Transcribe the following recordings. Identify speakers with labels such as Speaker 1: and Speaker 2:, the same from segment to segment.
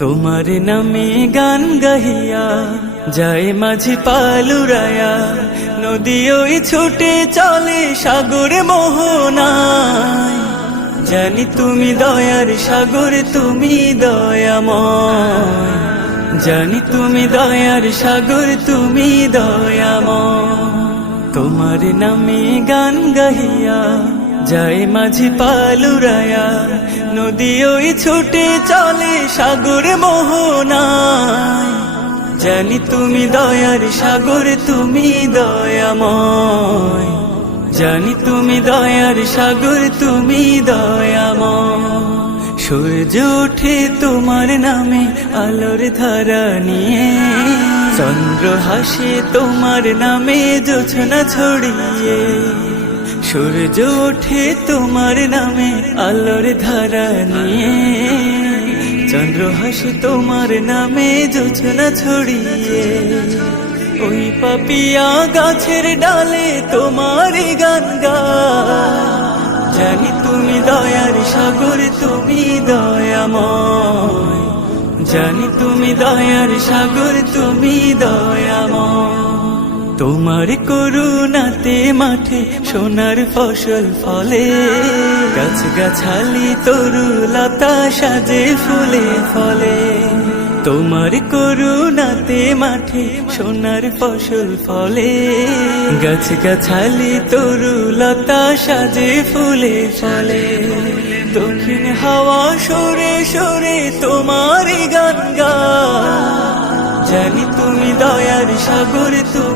Speaker 1: তোমার নামে গান গাহিয়া, যায় মাঝি পালুরায়া। নদী ওই ছুটে চলে সাগর মোহনায়। জানি তুমি দয়ার সাগর, তুমি দয়াময়। জানি তুমি দয়ার সাগর, তুমি দয়াময়। তোমার নামে গান গাহিয়া, যায় মাঝি পালুরায়া। নদী ওই ছুটে চলে সাগরে মোহনায়। জানি তুমি দয়ার সাগর, তুমি দয়াময়। জানি তুমি দয়ার সাগর, তুমি দয়াময়। সূর্য ওঠে তোমার নামে আলোর ধারা নিয়ে। চন্দ্র হাসে তোমার নামে, জোছনা ছড়িয়ে। সূর্য ওঠে তোমার নামে, আলোর ধারা নিয়ে। চন্দ্র হাসে তোমার নামে, জোছনা ছড়িয়ে। ওই পাপিয়া গাছের ডালে তোমার গান জানি তুমি দয়ার সাগর, তুমি দয়াময়। জানি তুমি দয়ার সাগর, তুমি দয়াময়। তোমার করুণাতে মাঠে সোনার ফসল ফলে। গাছ গাছালি তরু লতা সাজে ফুলে ফলে। তোমার করুণাতে মাঠে সোনার ফসল ফলে। গাছ গাছালি তরু লতা সাজে ফুলে ফলে। দক্ষিণ হাওয়া সরে সরে তোমার গান গা। জানি তুমি দয়ার সাগর তুমি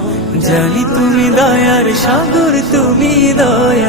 Speaker 1: জানি তুমি দয়ার সাগর তুমি দয়া।